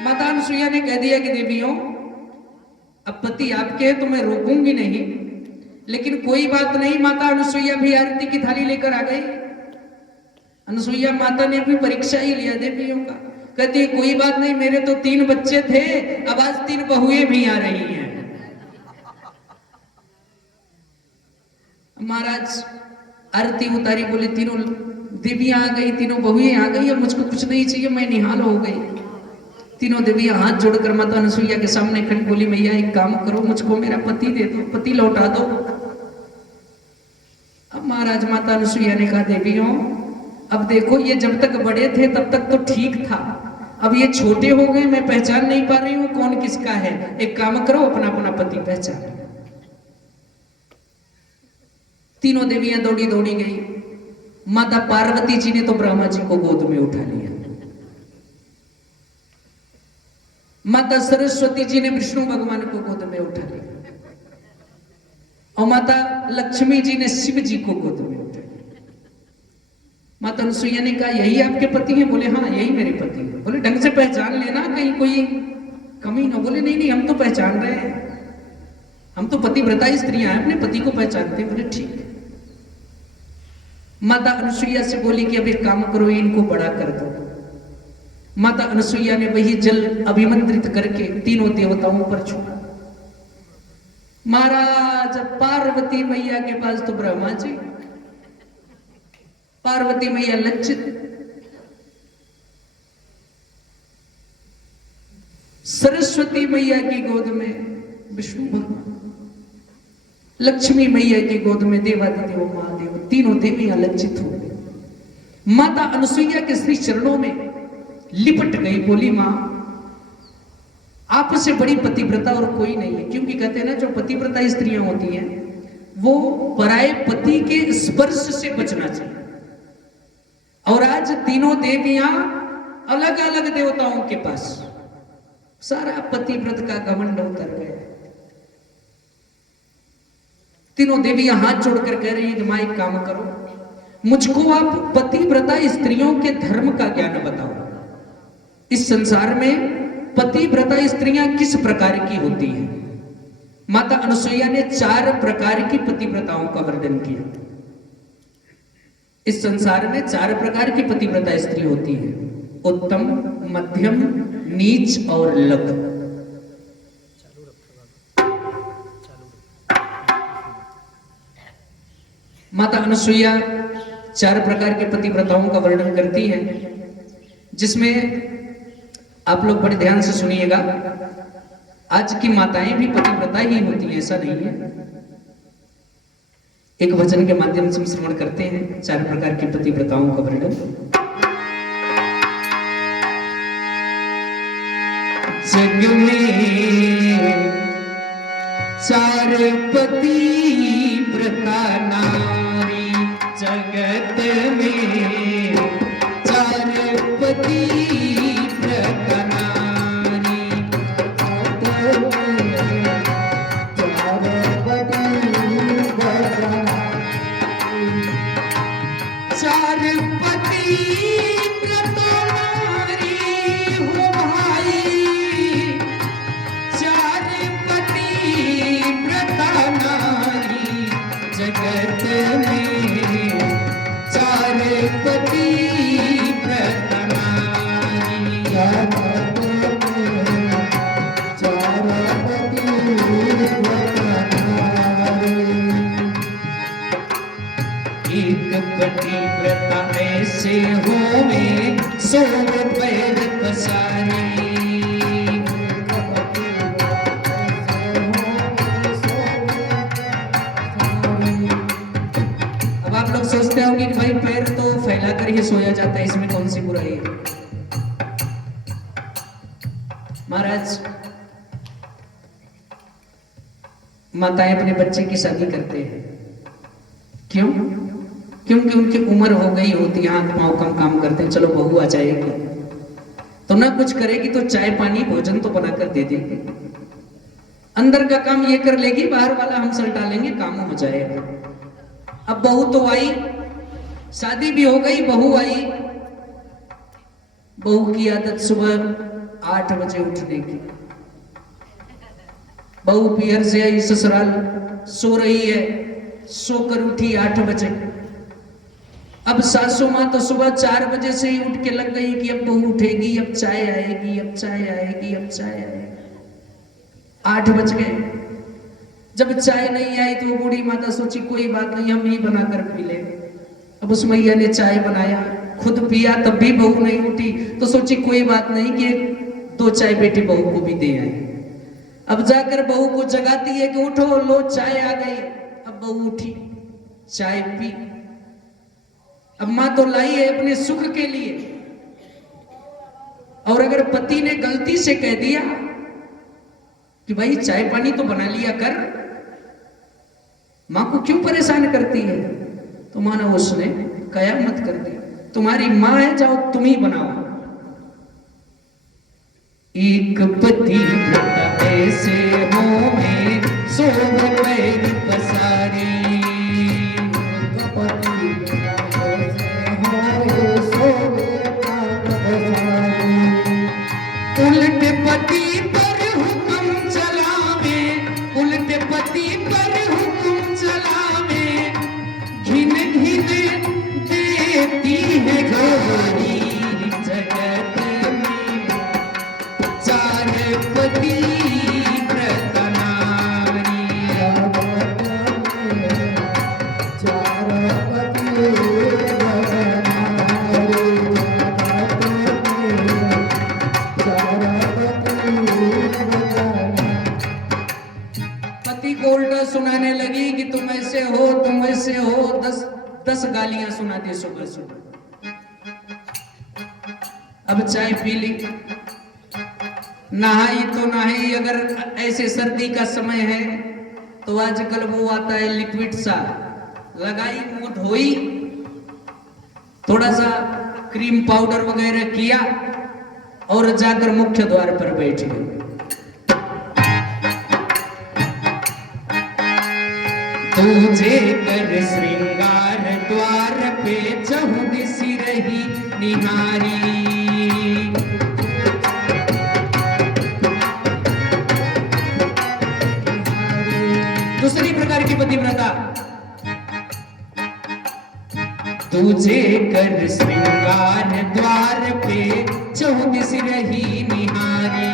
माता अनुसुईया ने कह दिया कि देवियों, अब पति आपके हैं तो मैं रोकूंगी नहीं, लेकिन कोई बात नहीं। माता अनुसुईया भी आरती की थाली लेकर आ गई। अनुसुईया माता ने भी परीक्षा ही लिया देवियों का। कहती है कोई बात नहीं, मेरे तो 3 बच्चे थे, अब आज 3 बहुएं भी आ रही हैं। महाराज आरती उतारी, बोले तीनों देवियां आ गई, तीनों बहुएं आ गई, अब मुझको कुछ नहीं चाहिए, मैं निहाल हो गई। तीनों देवियां हाथ जोड़कर माता अनुसुईया के सामने खड़ी बोली, मैया एक काम करो, मुझको मेरा पति दे दो, पति लौटा दो। अब महाराज माता अनुसुईया ने कहा देवियों, अब देखो ये जब तक बड़े थे तब तक तो ठीक था, अब ये छोटे हो गए, मैं पहचान नहीं पा रही हूं कौन किसका है। एक काम करो, अपना अपना पति पहचान। तीनों देवियां दौड़ी दौड़ी गई। माता पार्वती जी ने तो ब्रह्मा जी को गोद में उठा लिया। माता सरस्वती जी ने विष्णु भगवान को गोद में उठा लिया, और माता लक्ष्मी जी ने शिव जी को गोद में उठा लिया। माता अनुसुईया ने कहा यही आपके पति हैं? बोले हाँ यही मेरे पति हैं। बोले ढंग से पहचान लेना, कहीं कोई कमी ना। बोले नहीं नहीं, हम तो पहचान रहे हैं, हम तो पतिव्रता स्त्रियां हैं, अपने पति को पहचानते हैं। बोले ठीक है। माता अनुसुईया से बोली कि अब एक काम करो, इनको बड़ा कर दो। माता अनुसुईया ने वही जल अभिमंत्रित करके तीनों देवताओं पर छोड़ा। महाराज पार्वती मैया के पास तो ब्रह्मा जी, पार्वती मैया लज्जित, सरस्वती मैया की गोद में विष्णु भगवान, लक्ष्मी मैया की गोद में देवादिदेव महादेव, तीनों देवियां लज्जित हो गई। माता अनुसुईया के श्री चरणों में लिपट गई, बोली मां आपसे बड़ी पतिव्रता और कोई नहीं है। क्योंकि कहते हैं ना, जो पतिव्रता स्त्रियां होती हैं वो पराये पति के स्पर्श से बचना चाहिए। और आज तीनों देवियां अलग अलग देवताओं के पास, सारा पतिव्रत का घमंड उतर गया। तीनों देवियां हाथ जोड़कर कह रही हैं कि मां एक काम करो, मुझको आप पतिव्रता स्त्रियों के धर्म का ज्ञान बताओ। इस संसार में पतिव्रता स्त्रियां किस प्रकार की होती हैं? माता अनुसुईया ने 4 प्रकार की पतिव्रताओं का वर्णन किया। इस संसार में 4 प्रकार की पतिव्रता स्त्री होती है, उत्तम, मध्यम, नीच और लघु। माता अनुसुईया 4 प्रकार के पतिव्रताओं का वर्णन करती है, जिसमें आप लोग बड़े ध्यान से सुनिएगा। आज की माताएं भी पतिव्रता ही होती हैं, ऐसा नहीं है। एक वचन के माध्यम से हम श्रवण करते हैं 4 प्रकार की पतिव्रताओं का वर्णन। जग में 4 पतिव्रता नारी, जगत में 4 पतिव्रता नारी, 4 पतिव्रता नारी हो भाई, 4 पतिव्रता नारी, जगत में 4 पतिव्रता नारी, जगत में 4 पतिव्रता नारी। एक पतिव्रता ऐसे होवे, 100 पैर पसारी। अब आप लोग सोचते होंगे कि भाई पैर तो फैलाकर ही सोया जाता है, इसमें कौन सी बुराई है? महाराज माताएं अपने बच्चे की शादी करते हैं, क्यों? क्योंकि उनकी उम्र हो गई होती है, हाथ पांव कम काम करते हैं, चलो बहू आ जाएगी तो ना कुछ करेगी तो चाय पानी भोजन तो बनाकर दे देगी, अंदर का काम ये कर लेगी, बाहर वाला हम सलटा लेंगे, काम हो जाएगा। अब बहू तो आई, शादी भी हो गई, बहू आई। बहू की आदत सुबह 8 बजे उठने की। बहू पियर से आई ससुराल, सो रही है, सोकर उठी 8 बजे। अब सासू माँ तो सुबह 4 बजे से ही उठ के लग गई कि अब बहू उठेगी, अब चाय आएगी, अब चाय आएगी, अब चाय आएगी। 8 बज गए। जब चाय नहीं आई तो बूढ़ी माता सोची कोई बात नहीं, हम ही बनाकर पी ले। अब उस मैया ने चाय बनाया, खुद पिया, तब भी बहू नहीं उठी, तो सोची कोई बात नहीं कि 2 चाय बेटी बहू को भी दे आई। अब जाकर बहू को जगाती है कि उठो, लो चाय आ गई। अब बहू उठी, चाय पी। अब मां तो लाई है अपने सुख के लिए, और अगर पति ने गलती से कह दिया कि भाई चाय पानी तो बना लिया कर, मां को क्यों परेशान करती है, तो मां ने उसने कयामत कर दी। तुम्हारी मां है, जाओ तुम ही बनाओ। एक पति व्रत ऐसे हो में 100 पैर पसारी, उल्ट पति पर हुक्म चलावे, उल्ट पति पर हुक्म चलावे, घिन घिन देती है गोरी जगत में, 4 पति व्रत नारी। 4 पति पति को उल्टा सुनाने लगी कि तुम ऐसे हो, तुम ऐसे हो। 10 गालियां सुना दी सुबह सुबह। अब चाय पी ली, नहाई तो नहाई। अगर ऐसे सर्दी का समय है तो आजकल वो आता है लिक्विड सा, लगाई, मुंह धोई, थोड़ा सा क्रीम पाउडर वगैरह किया और जाकर मुख्य द्वार पर बैठ गई। तुझे कर श्रृंगार द्वार पे चहुदिसी रही निहारी। दूसरी प्रकार की पतिव्रता, तुझे कर श्रृंगार द्वार पे चहुदिसी रही निहारी।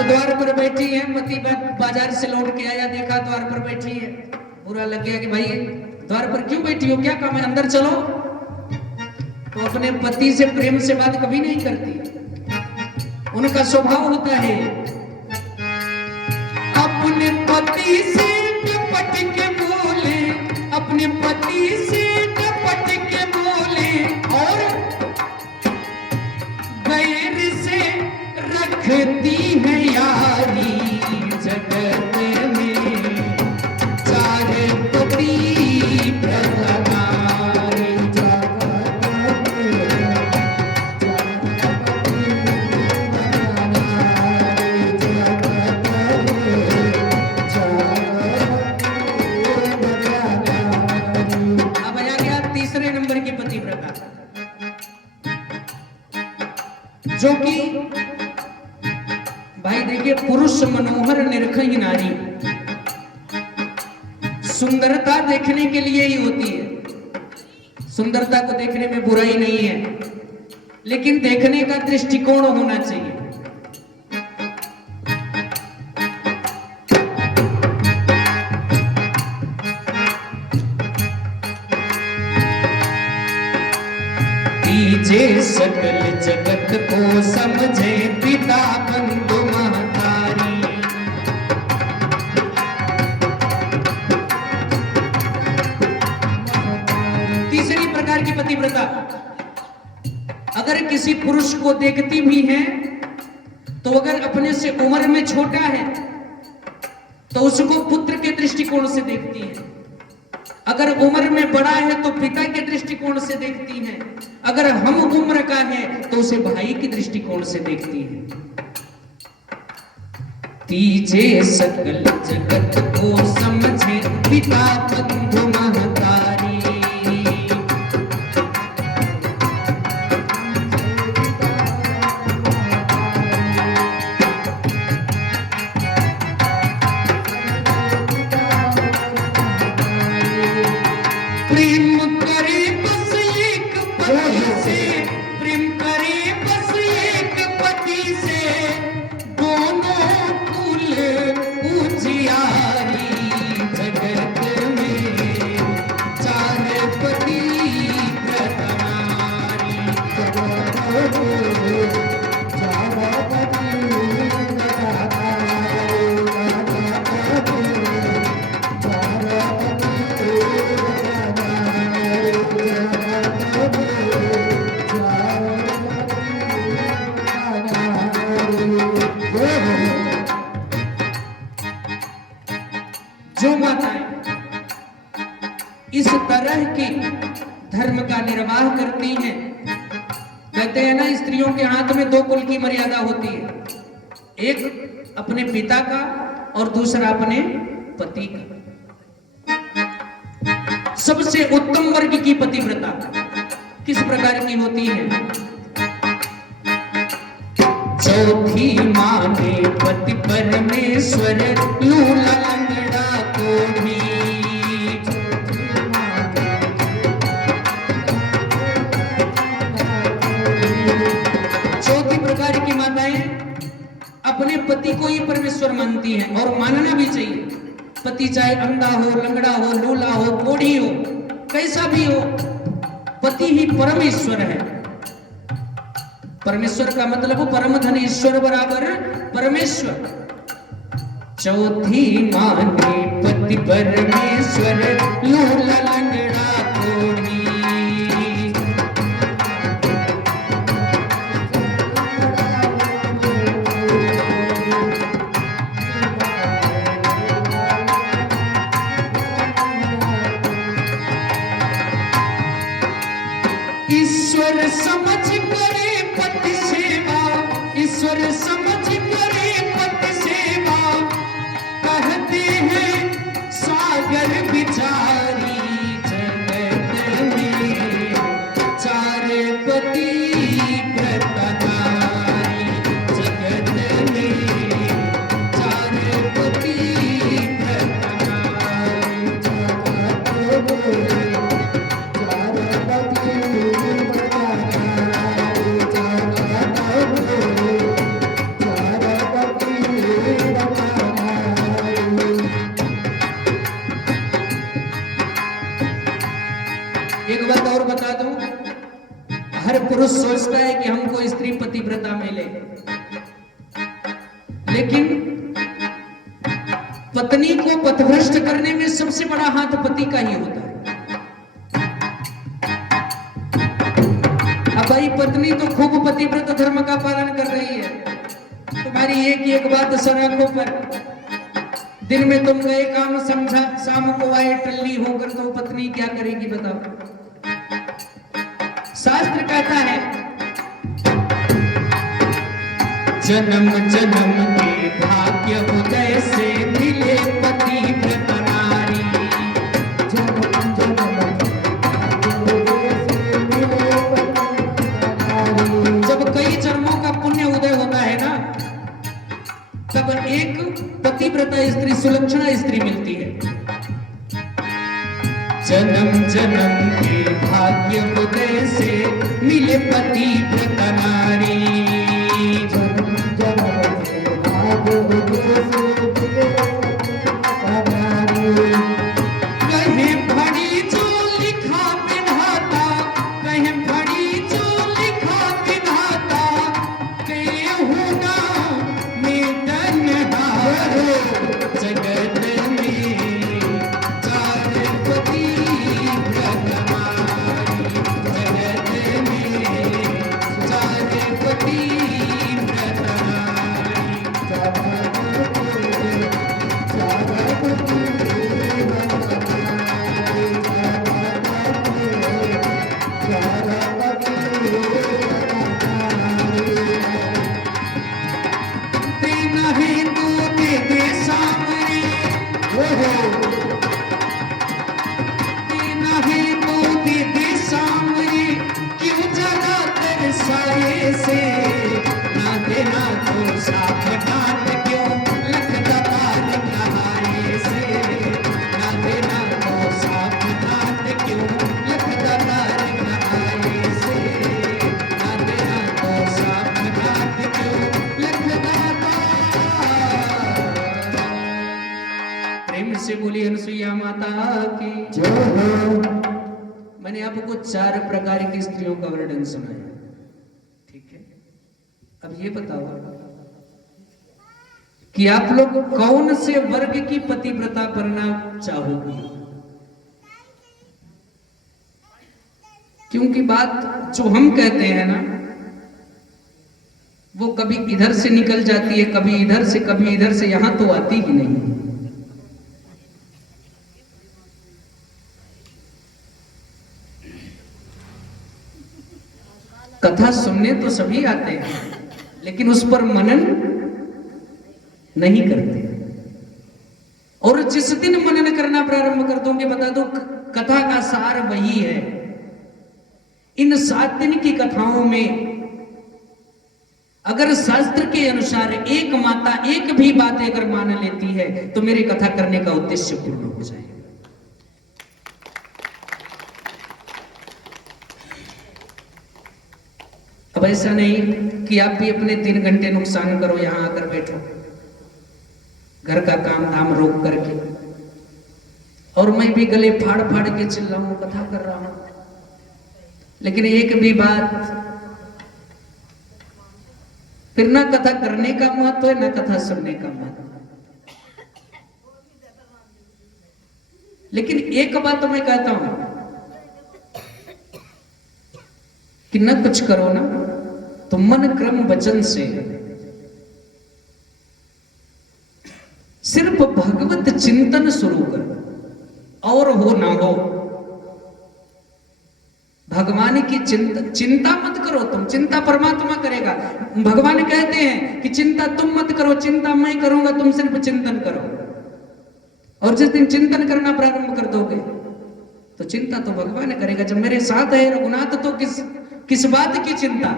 द्वार पर बैठी है, पति बाजार से लौट के आया, देखा द्वार पर बैठी है, बुरा लग गया कि भाई द्वार पर क्यों बैठी हो, क्या काम है, अंदर चलो। तो अपने पति से प्रेम से बात कभी नहीं करती, उनका स्वभाव होता है अपने पति से टपट के बोले, अपने पति से टपट के बोले, और गैर से रखती है यारी जगत में, 4 पति व्रत नारी। अब आ गया तीसरे नंबर की पतिव्रता, जो कि भाई देखिए, पुरुष मनोहर निरखई नारी, सुंदरता देखने के लिए ही होती है। सुंदरता को देखने में बुराई नहीं है, लेकिन देखने का दृष्टिकोण होना चाहिए। तीजे सकल जगत को समझे पिता बंधु महतारी। तीसरी प्रकार की पतिव्रता, अगर किसी पुरुष को देखती भी है तो अगर अपने से उम्र में छोटा है तो उसको पुत्र के दृष्टिकोण से देखती है, अगर उम्र में बड़ा है तो पिता के दृष्टिकोण से देखती है, अगर हम उम्र का है तो उसे भाई के दृष्टिकोण से देखती है। तीजे सकल जगत को समझे पिता बंधु महतारी। प्रेम करे बस एक पति से, प्रेम करे बस एक पति से, दोनों कुल उजियारी। जगत में चार पति व्रतनारी। जो माताएं इस तरह की धर्म का निर्वाह करती हैं, कहते हैं ना स्त्रियों के हाथ में दो कुल की मर्यादा होती है, एक अपने पिता का और दूसरा अपने पति का। सबसे उत्तम वर्ग की पतिव्रता किस प्रकार की होती है? चौथी माने पति परमेश्वर, लूला लंगड़ा कोढ़ी। चौथी प्रकार की माताएं अपने पति को ही परमेश्वर मानती हैं, और मानना भी चाहिए। पति चाहे अंधा हो, लंगड़ा हो, लूला हो, कोढ़ी हो, कैसा भी हो, पति ही परमेश्वर है। परमेश्वर का मतलब परम धन ईश्वर बराबर परमेश्वर। चौथी माने पति परमेश्वर, लूला लंगड़ा कोढ़ी। ईश्वर समझ करे पति सेवा, ईश्वर समझ करे पति सेवा, कहते हैं सागर बिचारी। जगत में चार पति व्रतनारी। जगत में चार पति एक बात और बता दूं, हर पुरुष सोचता है कि हमको स्त्री पतिव्रता मिले, लेकिन पत्नी को पथभ्रष्ट करने में सबसे बड़ा हाथ पति का ही होता है। अब भाई पत्नी तो खूब पतिव्रत धर्म का पालन कर रही है, तुम्हारी एक एक बात सड़कों पर, दिन में तुम गए काम समझा, शाम को आए टल्ली होकर, तो पत्नी क्या करेगी बताओ? शास्त्र कहता है जन्म जन्म के भाग्य उदय से मिले पति व्रत नारी। जब कई जन्मों का पुण्य उदय होता है ना, तब एक पतिव्रता स्त्री, सुलक्षणा स्त्री मिलती है। जन्म जन्म के भाग्य उदय से मिले पति व्रत नारी। जन्म जन्म के भाग्य उदय से मिले पति नारी। कहीं फड़ी जो लिखा विधाता, कहीं फड़ी जो लिखा विधाता, केहू ना में धन्यहार। जगत में चार पति अनुसुईया माता की जय हो। मैंने आपको 4 प्रकार की स्त्रियों का वर्णन सुनाया, ठीक है। अब ये बताओ कि आप लोग कौन से वर्ग की पतिव्रता बनना चाहोगे? क्योंकि बात जो हम कहते हैं ना, वो कभी इधर से निकल जाती है, कभी इधर से, कभी इधर से, यहां तो आती ही नहीं। कथा सुनने तो सभी आते हैं, लेकिन उस पर मनन नहीं करते। और जिस दिन मनन करना प्रारंभ कर दोगे, बता दो, कथा का सार वही है। इन 7 दिन की कथाओं में अगर शास्त्र के अनुसार एक माता एक भी बात अगर मान लेती है, तो मेरी कथा करने का उद्देश्य पूर्ण हो जाएगा। अब ऐसा नहीं कि आप भी अपने 3 घंटे नुकसान करो, यहां आकर बैठो घर का काम धाम रोक करके, और मैं भी गले फाड़ फाड़ के चिल्लाऊं, कथा कर रहा हूं, लेकिन एक भी बात, फिर ना कथा करने का महत्व है, ना कथा सुनने का महत्व। लेकिन एक बात तो मैं कहता हूं कि न कुछ करो ना, तो मन क्रम वचन से सिर्फ भगवत चिंतन शुरू करो, और हो ना हो भगवान की चिंता मत करो। तुम चिंता परमात्मा करेगा। भगवान कहते हैं कि चिंता तुम मत करो, चिंता मैं करूंगा, तुम सिर्फ चिंतन करो। और जिस दिन चिंतन करना प्रारंभ कर दोगे, तो चिंता तो भगवान करेगा। जब मेरे साथ है रघुनाथ, तो किस बात की चिंता?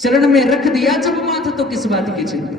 चरण में रख दिया जब माथ, तो किस बात की चिंता?